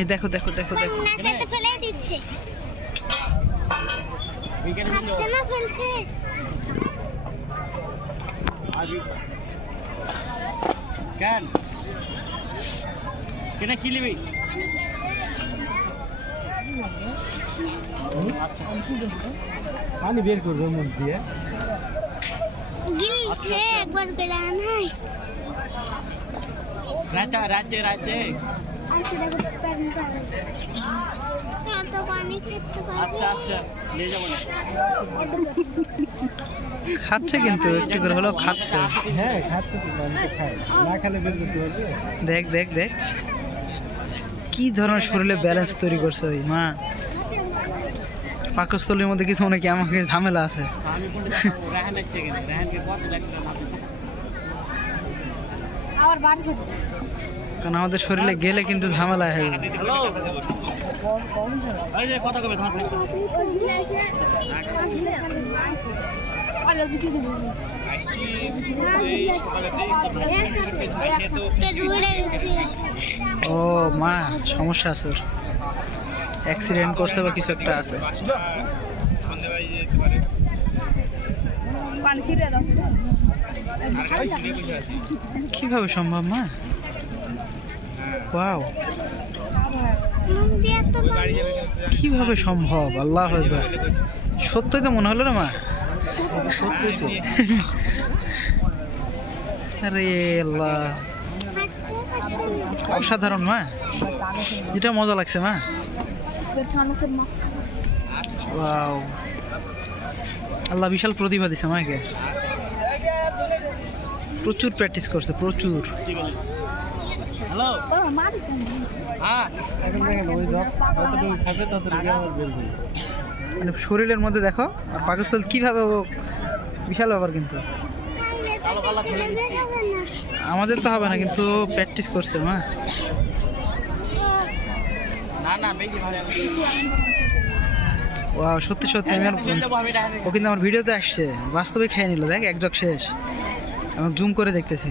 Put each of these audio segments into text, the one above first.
এই দেখো দেখো দেখো দেখো। নাকাতে ফেলে দিচ্ছে। না ফেলছে? কেন? কেনা কি নিবি? আচ্ছা পানি বের করব মুখ দিয়ে। গিলছে একবার করে রাতে রাতে রাতে। খাচ্ছে কিন্তু, একটু করে হলো খাচ্ছে। দেখ দেখ দেখ। কি ধরনের শরীরে ব্যালেন্স তৈরি করছে ওই, মা? পাকস্থলের মধ্যে কিছু অনেকে আমাকে ঝামেলা আছে? আবার কারণ আমাদের শরীরে গেলে কিন্তু ঝামেলা হয়ে যাবে হ্যালো এই যে কথা কবে ধর ও মা সমস্যা আছে ওর। অ্যাক্সিডেন্ট করছে বা কিছু একটা আছে। কীভাবে সম্ভব মা? ওয়াও কীভাবে সম্ভব? আল্লাহ সত্যই তো মনে হলো না মা? আরে আল্লাহ। অসাধারণ মা। এটা মজা লাগছে মা। ওয়াও আল্লাহ বিশাল প্রতিভা দিছে মাকে প্রচুর প্র্যাকটিস করছে প্রচুর। হ্যালো হ্যাঁ মানে শরীরের মধ্যে দেখো আর পাকিস্তান কীভাবে ও বিশাল ব্যাপার কিন্তু। আমাদের তো হবে না কিন্তু প্র্যাকটিস করছে মা। সত্যি সত্যি আমি আর ও কিন্তু আমার ভিডিওতে আসছে। বাস্তবে খেয়ে নিল দেখ এক জগ শেষ। আমি জুম করে দেখতেছি।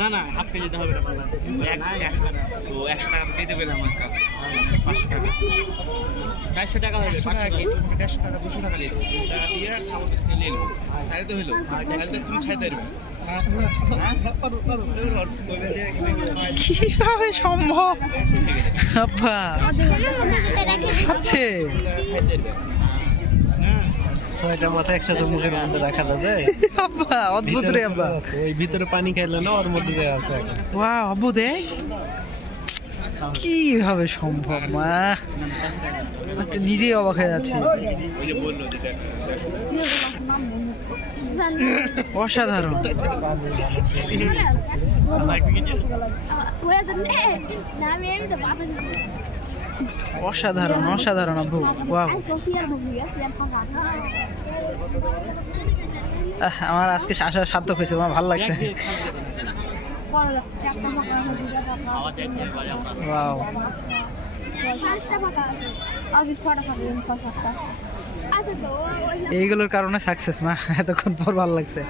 না না হাফ কেজি দিতে হবে না একশো টাকা। তো একশো টাকা তো দিতে পেলে আমার কাপ পাঁচশো টাকা। চারশো টাকা হবে দেড়শো টাকা দুশো টাকা দিয়ে দুশো টাকা দিয়ে খাবার নিয়ে নেব তাহলে তো হলো। তাহলে তো তুমি খাইতে পারবে। কীভাবে সম্ভব? আব্বা। খাচ্ছে। ছয়টা মাথা একসাথে মুখের মধ্যে রাখা যাবে। আব্বা অদ্ভুত রে আব্বা। ওই ভিতরে পানি খাইলে না ওর মধ্যে দিয়ে আছে ওয়া আব্বু দে কীভাবে সম্ভব মা? নিজেই অবাক হয়ে যাচ্ছি। ওই যে বলল যেটা অসাধারণ অসাধারণ অসাধারণ আব্বু। ওয়াও। আমার আজকে আসার সার্থক হয়েছে, আমার ভালো লাগছে। এইগুলোর কারণে সাকসেস মা। এতক্ষণ পর ভালো লাগছে।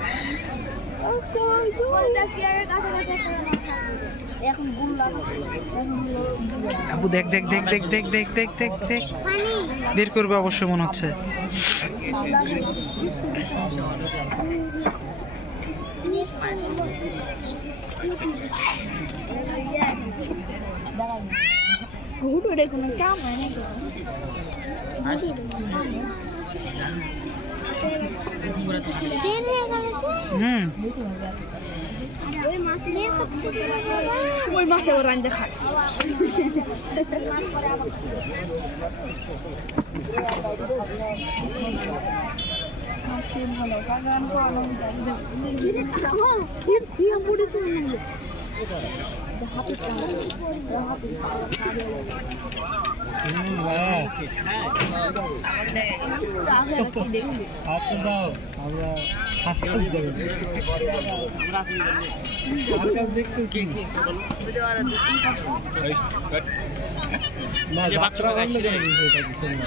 আব্বু দেখ দেখ দেখ দেখ দেখ দেখ দেখ দেখ দেখ। বের করবে অবশ্য মনে হচ্ছে। কোনো কাম হয় হুম। ওই মাছ ওরা আনতে খায় হাতে দাও আমরা সার্কাস দেবো সার্কাস দেখতেছি না যাত্রা বন্ধ করে দিয়েছে এটা কিছু না।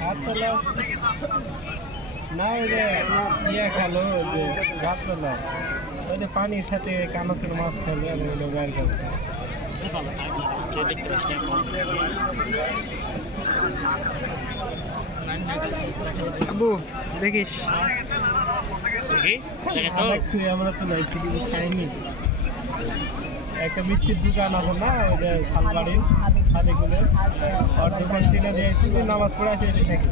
হাত চালাও না ওই যে খেলো যে হাত চালাও ওই যে পানির সাথে কানাসের মাছ খেলে আর ওইগুলো বের করতে আব্বু দেখিস। দেখি? আমরা তো যাইছি কিন্তু খাইনি। একটা মিষ্টির দোকান আছে না ওই যে শালবাড়ির সাদে আর দোকান চিনে দিয়েছি নামাজ পড়ে আছে এটি নাকি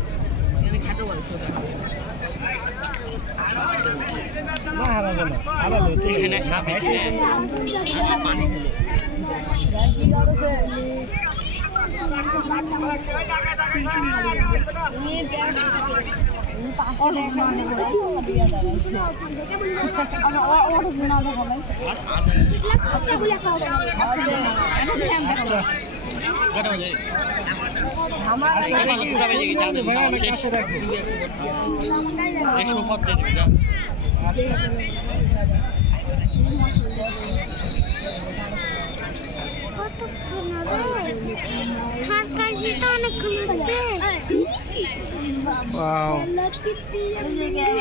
না হারাবো না হারালে এখানে ভাই অনেক কাছে রাখো সরকারিটা অনেকক্ষণ হচ্ছে ওয়াও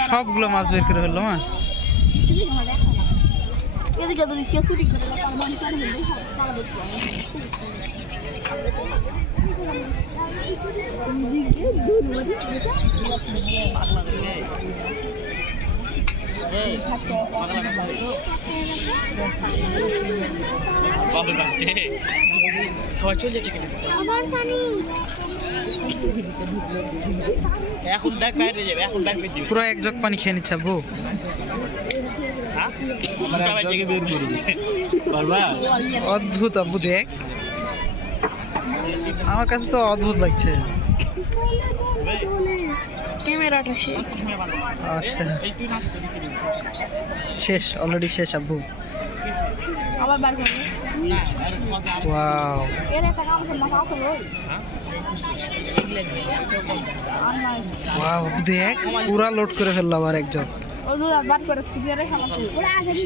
সবগুলো মাছ বের করে ফেলল মা এদিকে কেউ করে সবাই চলে যাচ্ছে আবার পানি এখন দেখ বাইরে যাবে এখন ব্যাগ পুরো এক জগ পানি খেয়ে নিচ্ছে করবে পারবা? অদ্ভুত আব্বু দেখ। আমার কাছে তো অদ্ভুত লাগছে। ক্যামেরাটা আচ্ছা। শেষ অলরেডি শেষ আব্বু। আবার বার করবে? ওয়াও এর একটা কাম করলাম আসল ওই ওয়াও দেখ পুরা লোড করে ফেলল আবার এক জগ ওই দুধ বার করে খুঁজে রেখে আমার ওরা আসেনি।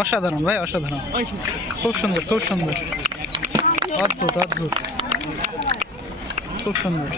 অসাধারণ ভাই অসাধারণ। খুব সুন্দর খুব সুন্দর। অদ্ভুত অদ্ভুত খুব সুন্দর